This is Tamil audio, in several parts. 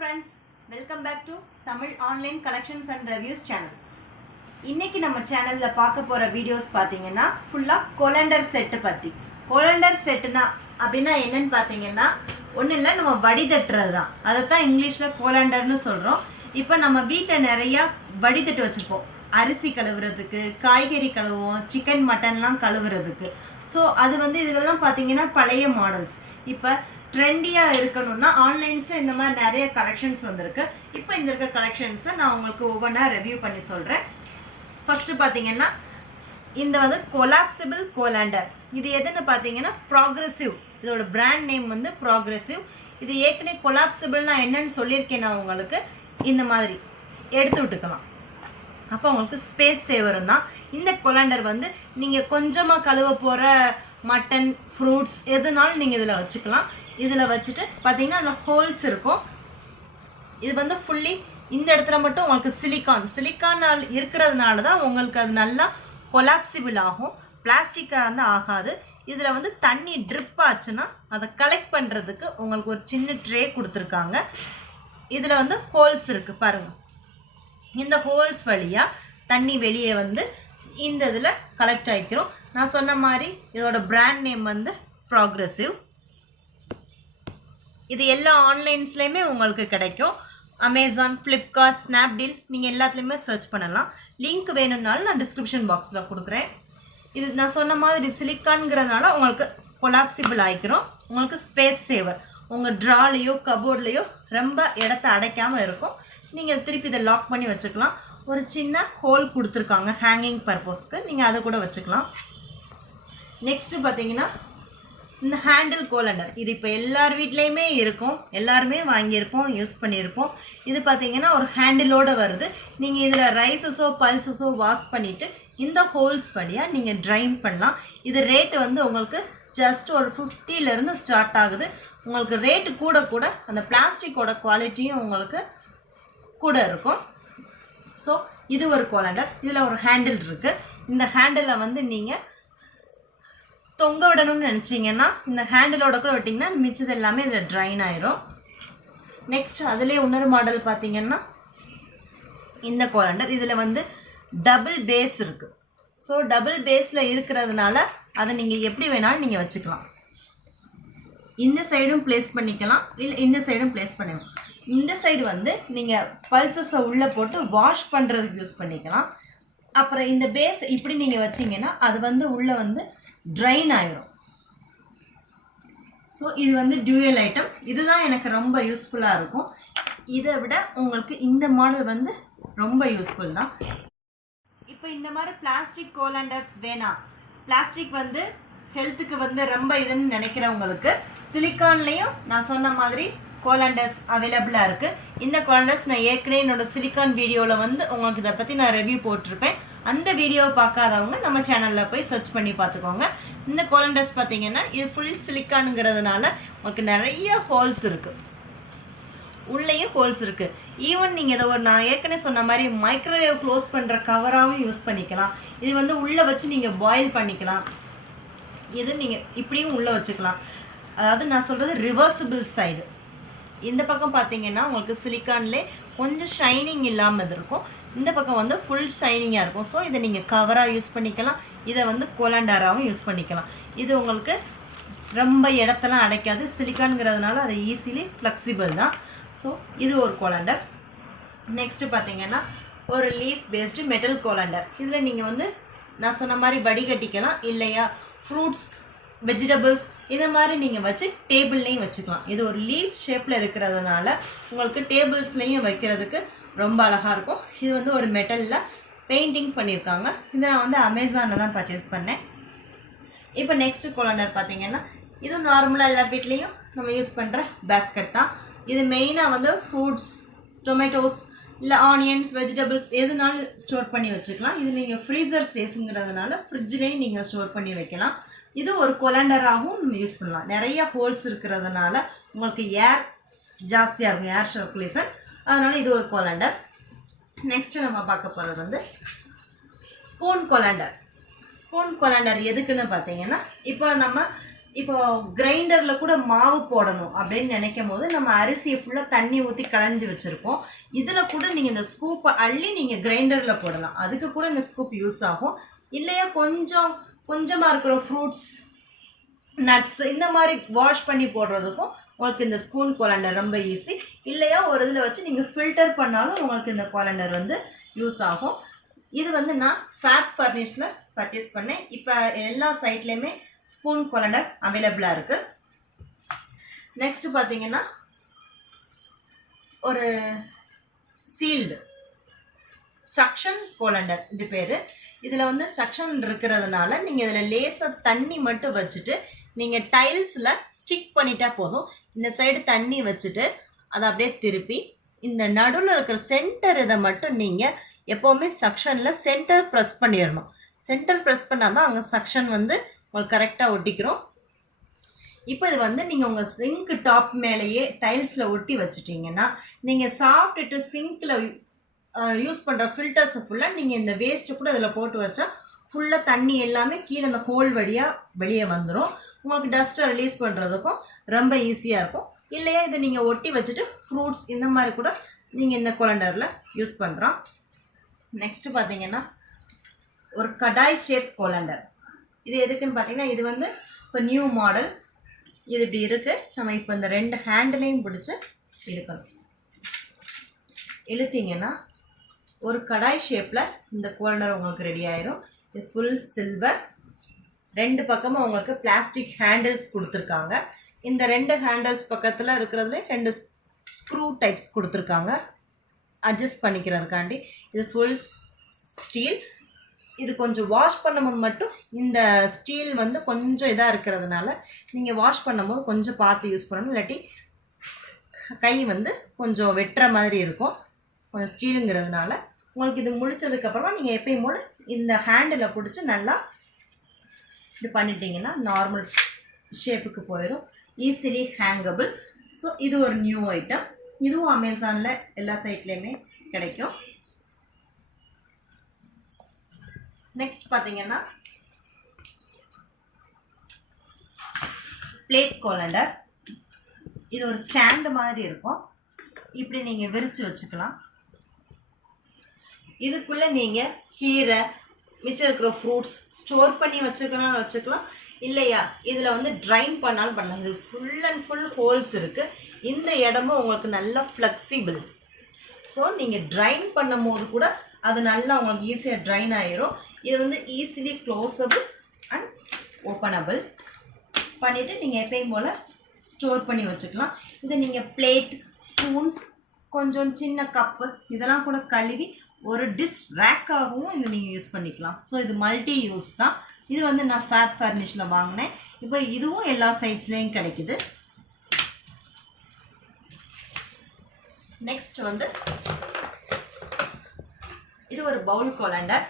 friends, welcome back to Tamil Online Collections and Reviews channel. இன்னைக்கு நம்ம சேனல்ல பார்க்க போற வீடியோஸ் பாத்தீங்கன்னா ஃபுல்லா Colander செட் பத்தி. Colander செட்னா அப்படினா என்னன்னு பாத்தீங்கன்னா ஒண்ணு இல்ல நம்ம வடிதட்டுறது தான். அத தான் இங்கிலீஷ்ல Colanderன்னு சொல்றோம். இப்போ நம்ம வீட்ல நிறைய வடிதட்டு வச்சிருப்போம். அரிசி கழுவுறதுக்கு, காய்கறி கழுவுவோம், சிக்கன் மட்டன்லாம் கழுவுறதுக்கு. சோ அது வந்து இதெல்லாம் பாத்தீங்கன்னா பழைய மாடல்ஸ். இப்போ ட்ரெண்டியா இருக்கணும்னா ஆன்லைன்ஸ்ல இந்த மாதிரி நிறைய கலெக்ஷன்ஸ் வந்திருக்கு. இப்போ இந்த இருக்க கலெக்ஷன்ஸை நான் உங்களுக்கு ஒவ்வொன்றா ரிவ்யூ பண்ணி சொல்றேன். ஃபர்ஸ்ட் பாத்தீங்கன்னா இந்த வந்து கொலாப்சிபிள் கோலாண்டர். இது எதுன்னு பாத்தீங்கன்னா ப்ராக்ரெசிவ். இதோட பிராண்ட் நேம் வந்து ப்ராக்ரெசிவ். இது ஏற்கனவே கொலாப்சிபிள்னா என்னன்னு சொல்லியிருக்கேன் நான் உங்களுக்கு. இந்த மாதிரி எடுத்து விட்டுக்கலாம். அப்போ உங்களுக்கு ஸ்பேஸ் சேவரும் தான். இந்த கொலாண்டர் வந்து நீங்க கொஞ்சமா கழுவ போற மட்டன், ஃப்ரூட்ஸ் எதுனாலும் நீங்க இதுல வச்சுக்கலாம். இதுல வச்சுட்டு பாத்தீங்கன்னா அதுல ஹோல்ஸ் இருக்கும். இது வந்து ஃபுல்லி இந்த இடத்துல மட்டும் உங்களுக்கு சிலிக்கான் இருக்கிறதுனால தான் உங்களுக்கு அது நல்லா கொலாப்சிபிள் ஆகும். பிளாஸ்டிக்கா வந்து ஆகாது. இதுல வந்து தண்ணி ட்ரிப் ஆச்சுன்னா அதை கலெக்ட் பண்றதுக்கு உங்களுக்கு ஒரு சின்ன ட்ரே கொடுத்துருக்காங்க. இதுல வந்து ஹோல்ஸ் இருக்கு பாருங்க. இந்த ஹோல்ஸ் வழியா தண்ணி வெளியே வந்து இந்த இதுல கலெக்ட் ஆகிக்கிறோம். நான் சொன்ன மாதிரி இதோட பிராண்ட் நேம் வந்து ப்ராக்ரெசிவ். இது எல்லா ஆன்லைன்ஸ்லயுமே உங்களுக்கு கிடைக்கும். அமேசான், ஃப்ளிப்கார்ட், ஸ்னாப்டீல் நீங்க எல்லாத்துலயுமே சர்ச் பண்ணலாம். லிங்க் வேணும்னாலும் நான் டிஸ்கிரிப்ஷன் பாக்ஸ்ல கொடுக்குறேன். இது நான் சொன்ன மாதிரி சிலிக்கான்ங்கிறதுனால உங்களுக்கு கொலாப்சிபிள் ஆகிக்கிறோம். உங்களுக்கு ஸ்பேஸ் சேவர். உங்க ட்ராலையோ கபோர்ட்லயோ ரொம்ப இடத்த அடைக்காம இருக்கும். நீங்க திருப்பி இதை லாக் பண்ணி வச்சுக்கலாம். ஒரு சின்ன ஹோல் கொடுத்துருக்காங்க ஹேங்கிங் பர்பஸ்க்கு. நீங்க அதை கூட வச்சுக்கலாம். நெக்ஸ்ட் பாத்தீங்கன்னா இந்த ஹேண்டில் கோலண்டர். இது இப்போ எல்லார் வீட்லேயுமே இருக்கும். எல்லாருமே வாங்கியிருப்போம், யூஸ் பண்ணியிருப்போம். இது பார்த்தீங்கன்னா ஒரு ஹேண்டிலோடு வருது. நீங்கள் இதில் ரைஸஸோ பல்சஸோ வாஷ் பண்ணிவிட்டு இந்த ஹோல்ஸ் வழியாக நீங்கள் ட்ரைன் பண்ணலாம். இது ரேட்டு வந்து உங்களுக்கு ஜஸ்ட் ஒரு 50லேருந்து ஸ்டார்ட் ஆகுது. உங்களுக்கு ரேட்டு கூட கூட அந்த பிளாஸ்டிக்கோட குவாலிட்டியும் உங்களுக்கு கூட இருக்கும். ஸோ இது ஒரு கோலண்டர். இதில் ஒரு ஹேண்டில் இருக்குது. இந்த ஹேண்டிலை வந்து நீங்கள் தொங்க விடணும்னு நினச்சிங்கன்னா இந்த ஹேண்டிலோட கூட விட்டிங்கன்னா மிச்சது எல்லாமே இதில் ட்ரைன் ஆயிரும். நெக்ஸ்ட் அதுலேயே இன்னொரு மாடல் பார்த்தீங்கன்னா இந்த கோலண்டர். இதில் வந்து டபுள் பேஸ் இருக்குது. ஸோ டபுள் பேஸில் இருக்கிறதுனால அதை நீங்கள் எப்படி வேணாலும் நீங்கள் வச்சுக்கலாம். இந்த சைடும் பிளேஸ் பண்ணிக்கலாம், இல்லை இந்த சைடும் பிளேஸ் பண்ணிக்கலாம். இந்த சைடு வந்து நீங்கள் பல்சஸை உள்ளே போட்டு வாஷ் பண்ணுறதுக்கு யூஸ் பண்ணிக்கலாம். அப்புறம் இந்த பேஸ் இப்படி நீங்கள் வச்சிங்கன்னா அது வந்து உள்ளே வந்து ட்ரைன் ஆயிரும். ஸோ இது வந்து டியூயல் ஐட்டம். இதுதான் எனக்கு ரொம்ப யூஸ்ஃபுல்லாக இருக்கும். இதை விட உங்களுக்கு இந்த மாடல் வந்து ரொம்ப யூஸ்ஃபுல் தான். இப்போ இந்த மாதிரி பிளாஸ்டிக் கோலாண்டர்ஸ் வேணாம், பிளாஸ்டிக் வந்து ஹெல்த்துக்கு வந்து ரொம்ப இதுன்னு நினைக்கிறவங்களுக்கு சிலிக்கான்லேயும் நான் சொன்ன மாதிரி கோலாண்டர்ஸ் அவைலபிளாக இருக்குது. இந்த கோலாண்டர்ஸ் நான் ஏற்கனவே என்னோட சிலிக்கான் வீடியோவில் வந்து உங்களுக்கு இதை பற்றி நான் ரிவ்யூ போட்டிருப்பேன். அந்த வீடியோவை பார்க்காதவங்க நம்ம சேனலில் போய் சர்ச் பண்ணி பார்த்துக்கோங்க. இந்த கோலாண்டர்ஸ் பார்த்தீங்கன்னா இது ஃபுல் சிலிக்கானுங்கிறதுனால உங்களுக்கு நிறைய ஹோல்ஸ் இருக்குது. உள்ளேயும் ஹோல்ஸ் இருக்குது. ஈவன் நீங்கள் இதை ஒரு நான் ஏற்கனவே சொன்ன மாதிரி மைக்ரோவேவ் க்ளோஸ் பண்ணுற கவராகவும் யூஸ் பண்ணிக்கலாம். இது வந்து உள்ளே வச்சு நீங்கள் பாயில் பண்ணிக்கலாம். இது நீங்கள் இப்படியும் உள்ளே வச்சுக்கலாம். அதாவது நான் சொல்கிறது ரிவர்சிபிள் சைடு. இந்த பக்கம் பார்த்தீங்கன்னா உங்களுக்கு சிலிக்கான்லே கொஞ்சம் ஷைனிங் இல்லாமல் இருக்கும். இந்த பக்கம் வந்து ஃபுல் ஷைனிங்காக இருக்கும். ஸோ இதை நீங்கள் கவராக யூஸ் பண்ணிக்கலாம். இதை வந்து கோலாண்டராகவும் யூஸ் பண்ணிக்கலாம். இது உங்களுக்கு ரொம்ப இடத்தெல்லாம் அடைக்காது. சிலிக்கான்ங்கிறதுனால அது ஈஸிலி ஃப்ளெக்சிபிள் தான். ஸோ இது ஒரு கோலாண்டர். நெக்ஸ்ட்டு பார்த்தீங்கன்னா ஒரு லீஃப் பேஸ்டு மெட்டல் கோலாண்டர். இதில் நீங்கள் வந்து நான் சொன்ன மாதிரி வடிகட்டிக்கலாம், இல்லையா ஃப்ரூட்ஸ், வெஜிடபிள்ஸ் இந்த மாதிரி நீங்கள் வச்சு டேபிள்லேயும் வச்சுக்கலாம். இது ஒரு லீஃப் ஷேப்பில் இருக்கிறதுனால உங்களுக்கு டேபிள்ஸ்லேயும் வைக்கிறதுக்கு ரொம்ப அழகாக இருக்கும். இது வந்து ஒரு மெட்டலில் பெயிண்டிங் பண்ணியிருக்காங்க. இதை நான் வந்து அமேசானில் தான் பர்ச்சேஸ் பண்ணேன். இப்போ நெக்ஸ்ட்டு கோலாண்டர் பார்த்தீங்கன்னா இது நார்மலாக எல்லா வீட்லேயும் நம்ம யூஸ் பண்ணுற பேஸ்கெட் தான். இது மெயினாக வந்து ஃப்ரூட்ஸ், டொமேட்டோஸ், இல்லை ஆனியன்ஸ், வெஜிடபிள்ஸ் எதுனாலும் ஸ்டோர் பண்ணி வச்சுக்கலாம். இது நீங்கள் ஃப்ரீசர் சேஃபுங்கிறதுனால ஃப்ரிட்ஜ்லேயும் நீங்கள் ஸ்டோர் பண்ணி வைக்கலாம். இது ஒரு கொலாண்டராகவும் நம்ம யூஸ் பண்ணலாம். நிறைய ஹோல்ஸ் இருக்கிறதுனால உங்களுக்கு ஏர் ஜாஸ்தியாக இருக்கும், ஏர் சர்க்குலேஷன். அதனால இது ஒரு கோலாண்டர். நெக்ஸ்ட் நம்ம பார்க்க போகிறது வந்து ஸ்பூன் கோலாண்டர். ஸ்பூன் கோலாண்டர் எதுக்குன்னு பார்த்தீங்கன்னா இப்போ நம்ம இப்போ கிரைண்டரில் கூட மாவு போடணும் அப்படின்னு நினைக்கும் போது நம்ம அரிசியை ஃபுல்லாக தண்ணி ஊற்றி களைஞ்சி வச்சுருப்போம். இதில் கூட நீங்கள் இந்த ஸ்கூப்பை அள்ளி நீங்கள் கிரைண்டரில் போடலாம். அதுக்கு கூட இந்த ஸ்கூப் யூஸ் ஆகும். இல்லையா கொஞ்சமாக இருக்கிற ஃப்ரூட்ஸ், நட்ஸ் இந்த மாதிரி வாஷ் பண்ணி போடுறதுக்கும் உங்களுக்கு இந்த ஸ்பூன் கோலண்டர் ரொம்ப ஈஸி. இல்லையா ஒரு இதில் வச்சு நீங்கள் ஃபில்டர் பண்ணாலும் உங்களுக்கு இந்த கோலண்டர் வந்து யூஸ் ஆகும். இது வந்து நான் ஃபேப் ஃபர்னிஷில் பர்ச்சேஸ் பண்ணேன். இப்போ எல்லா சைட்லேயுமே ஸ்பூன் கோலண்டர் அவைலபிளாக இருக்குது. நெக்ஸ்ட்டு பார்த்தீங்கன்னா ஒரு சீல்டு சக்ஷன் கோலண்டர் இது பேர். இதில் வந்து சக்ஷன் இருக்கிறதுனால நீங்கள் இதில் லேசாக தண்ணி மட்டும் வச்சுட்டு நீங்கள் டைல்ஸில் ஸ்டிக் பண்ணிட்டா போதும். இந்த சைடு தண்ணி வச்சுட்டு அதை அப்படியே திருப்பி இந்த நடுவில் இருக்கிற சென்டர் இதை மட்டும் நீங்கள் எப்போவுமே சக்ஷனில் சென்டர் ப்ரெஸ் பண்ணிடணும். சென்டர் ப்ரெஸ் பண்ணால் தான் அங்கே சக்ஷன் வந்து உங்களுக்கு கரெக்டாக ஒட்டிக்கிறோம். இப்போ இது வந்து நீங்கள் உங்கள் சிங்க் டாப் மேலேயே டைல்ஸில் ஒட்டி வச்சுட்டிங்கன்னா நீங்கள் சாப்பிட்டுட்டு சிங்க்கில் யூஸ் பண்ணுற ஃபில்டர்ஸை ஃபுல்லாக நீங்கள் இந்த வேஸ்ட்டு கூட இதில் போட்டு வச்சா ஃபுல்லாக தண்ணி எல்லாமே கீழே இந்த ஹோல் வழியாக வெளியே வந்துடும். உங்களுக்கு டஸ்ட்டை ரிலீஸ் பண்ணுறதுக்கும் ரொம்ப ஈஸியாக இருக்கும். இல்லையா இதை நீங்கள் ஒட்டி வச்சுட்டு ஃப்ரூட்ஸ் இந்த மாதிரி கூட நீங்கள் இந்த கோலண்டரில் யூஸ் பண்ணுறோம். நெக்ஸ்ட்டு பார்த்தீங்கன்னா ஒரு கடாய் ஷேப் கோலண்டர். இது எதுக்குன்னு பார்த்தீங்கன்னா இது வந்து இப்போ நியூ மாடல். இது இப்படி இருக்குது. நம்ம இப்போ இந்த 2 ஹேண்டிலையும் பிடிச்சி இழுக்கணும். இழுத்தீங்கன்னா ஒரு கடாய் ஷேப்பில் இந்த கோலண்டர் உங்களுக்கு ரெடி ஆயிரும். இது ஃபுல் சில்வர். 2 பக்கமும் உங்களுக்கு பிளாஸ்டிக் ஹேண்டில்ஸ் கொடுத்துருக்காங்க. இந்த 2 ஹேண்டில்ஸ் பக்கத்தில் இருக்கிறதுல 2 ஸ்க்ரூ டைப்ஸ் கொடுத்துருக்காங்க அட்ஜஸ்ட் பண்ணிக்கிறதுக்காண்டி. இது ஃபுல் ஸ்டீல். இது கொஞ்சம் வாஷ் பண்ணும்போது மட்டும் இந்த ஸ்டீல் வந்து கொஞ்சம் இதாக இருக்கிறதுனால நீங்கள் வாஷ் பண்ணும்போது கொஞ்சம் பார்த்து யூஸ் பண்ணணும். இல்லாட்டி கை வந்து கொஞ்சம் வெட்டுற மாதிரி இருக்கும். கொஞ்சம் ஸ்டீலுங்கிறதுனால உங்களுக்கு இது முடிச்சதுக்கப்புறமா நீங்கள் எப்பயும் போல இந்த ஹேண்டில் பிடிச்சி நல்லா இது பண்ணிட்டீங்கன்னா நார்மல் ஷேப்புக்கு போயிடும். ஈஸிலி ஹேங்கபிள். ஸோ இது ஒரு நியூ ஐட்டம். இதுவும் அமேசானில் எல்லா சைட்லேயுமே கிடைக்கும். நெக்ஸ்ட் பார்த்தீங்கன்னா பிளேட் கோலண்டர். இது ஒரு ஸ்டாண்டு மாதிரி இருக்கும். இப்படி நீங்கள் விரித்து வச்சுக்கலாம். இதுக்குள்ளே நீங்கள் கீரை, மிச்சம் இருக்கிற ஃப்ரூட்ஸ் ஸ்டோர் பண்ணி வச்சுக்கலாம். இல்லையா இதில் வந்து ட்ரைன் பண்ணாலும் பண்ணலாம். இது ஃபுல் அண்ட் ஃபுல் ஹோல்ஸ் இருக்குது. இந்த இடமும் உங்களுக்கு நல்லா ஃப்ளெக்சிபிள். ஸோ நீங்கள் ட்ரைன் பண்ணும் போது கூட அது நல்லா உங்களுக்கு ஈஸியாக ட்ரைன் ஆகிரும். இது வந்து ஈஸிலி க்ளோஸபிள் அண்ட் ஓப்பனபிள் பண்ணிவிட்டு நீங்கள் எப்பயும் போல் ஸ்டோர் பண்ணி வச்சுக்கலாம். இதை நீங்கள் பிளேட், ஸ்பூன்ஸ், கொஞ்சம் சின்ன கப்பு இதெல்லாம் கூட கழுவி ஒரு டிஷ் ரேக்காகவும் இதை நீங்கள் யூஸ் பண்ணிக்கலாம். ஸோ இது மல்டி யூஸ் தான். இது வந்து நான் ஃபேப் ஃபர்னிஷில் வாங்கினேன். இப்போ இதுவும் எல்லா சைட்ஸ்லேயும் கிடைக்குது. நெக்ஸ்ட் வந்து இது ஒரு பவுல் கோலண்டர்.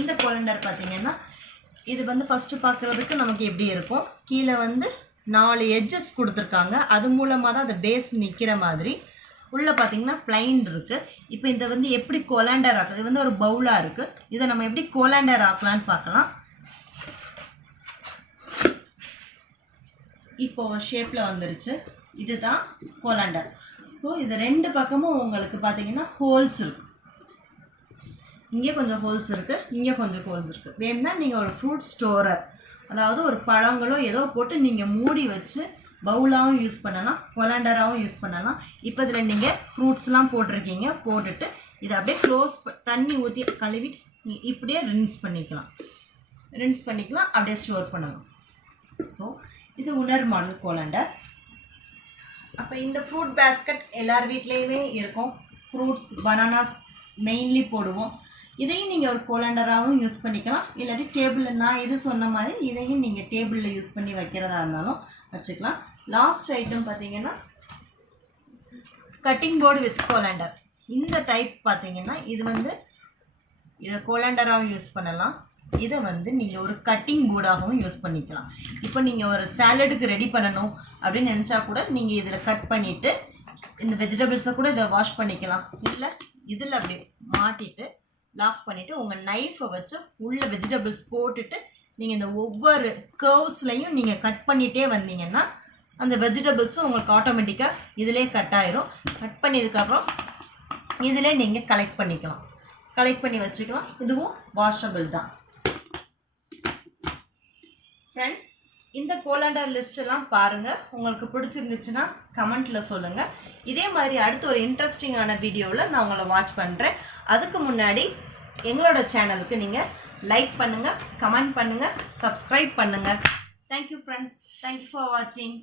இந்த கோலண்டர் பார்த்தீங்கன்னா இது வந்து ஃபஸ்ட்டு பார்க்குறதுக்கு நமக்கு எப்படி இருக்கும், கீழே வந்து 4 எட்ஜஸ் கொடுத்துருக்காங்க. அது மூலமாக தான் அந்த பேஸ் நிற்கிற மாதிரி. உள்ளே பார்த்தீங்கன்னா பிளைன் இருக்குது. இப்போ இதை வந்து எப்படி கோலாண்டர் ஆக்குது, இது வந்து ஒரு பவுலாக இருக்குது. இதை நம்ம எப்படி கோலாண்டர் ஆக்கலான்னு பார்க்கலாம். இப்போ ஷேப்பில் வந்துருச்சு. இதுதான் கோலாண்டர். ஸோ இது 2 பக்கமும் உங்களுக்கு பார்த்தீங்கன்னா ஹோல்ஸ் இருக்குது. இங்கே கொஞ்சம் ஹோல்ஸ் இருக்குது, இங்கே கொஞ்சம் ஹோல்ஸ் இருக்குது. வேணும்னா நீங்கள் ஒரு ஃப்ரூட் ஸ்டோரர், அதாவது ஒரு பழங்களோ ஏதோ போட்டு நீங்கள் மூடி வச்சு பவுலாகவும் யூஸ் பண்ணலாம், கோலாண்டராகவும் யூஸ் பண்ணலாம். இப்போ இதில் நீங்கள் ஃப்ரூட்ஸ்லாம் போட்டிருக்கீங்க, போட்டுட்டு இதை அப்படியே க்ளோஸ் தண்ணி ஊற்றி கழுவி இப்படியே ரின்ஸ் பண்ணிக்கலாம், அப்படியே ஸ்டோர் பண்ணலாம். ஸோ இது உணர்மான கோலாண்டர். அப்போ இந்த ஃப்ரூட் பேஸ்கட் எல்லார் வீட்லேயுமே இருக்கும். ஃப்ரூட்ஸ், பனானாஸ் மெயின்லி போடுவோம். இதையும் நீங்கள் ஒரு கோலாண்டராகவும் யூஸ் பண்ணிக்கலாம். இல்லாட்டி டேபிளில் நான் இது சொன்ன மாதிரி இதையும் நீங்கள் டேபிளில் யூஸ் பண்ணி வைக்கிறதா இருந்தாலும் வச்சுக்கலாம். லாஸ்ட் ஐட்டம் பார்த்தீங்கன்னா கட்டிங் போர்டு வித் கோலாண்டர். இந்த டைப் பார்த்தீங்கன்னா இது வந்து இதை கோலாண்டராகவும் யூஸ் பண்ணலாம். இதை வந்து நீங்கள் ஒரு கட்டிங் போர்டாகவும் யூஸ் பண்ணிக்கலாம். இப்போ நீங்கள் ஒரு சாலடுக்கு ரெடி பண்ணணும் அப்படின்னு நினச்சா கூட நீங்கள் இதில் கட் பண்ணிவிட்டு இந்த வெஜிடபிள்ஸை கூட இதை வாஷ் பண்ணிக்கலாம். இல்லை இதில் அப்படி மாட்டிட்டு லாக் பண்ணிவிட்டு உங்கள் நைஃபை வச்சு உள்ள வெஜிடபிள்ஸ் போட்டுட்டு நீங்கள் இந்த ஒவ்வொரு கர்வ்ஸ்லையும் நீங்கள் கட் பண்ணிகிட்டே வந்தீங்கன்னா அந்த வெஜிடபிள்ஸும் உங்களுக்கு ஆட்டோமேட்டிக்காக இதிலே கட் ஆயிரும். கட் பண்ணியதுக்கப்புறம் இதிலே நீங்கள் கலெக்ட் பண்ணிக்கலாம், கலெக்ட் பண்ணி வச்சுக்கலாம். இதுவும் வாஷபிள் தான். ஃப்ரெண்ட்ஸ், இந்த கோலாண்டர் லிஸ்ட் எல்லாம் பாருங்கள். உங்களுக்கு பிடிச்சிருந்துச்சுன்னா கமெண்ட்டில் சொல்லுங்கள். இதே மாதிரி அடுத்து ஒரு இன்ட்ரெஸ்டிங்கான வீடியோவில் நான் உங்களை வாட்ச் பண்ணுறேன். அதுக்கு முன்னாடி எங்களோட சேனலுக்கு நீங்கள் லைக் பண்ணுங்கள், கமெண்ட் பண்ணுங்கள், சப்ஸ்கிரைப் பண்ணுங்கள். Thank you friends. தேங்க்யூ ஃபார் வாட்சிங்.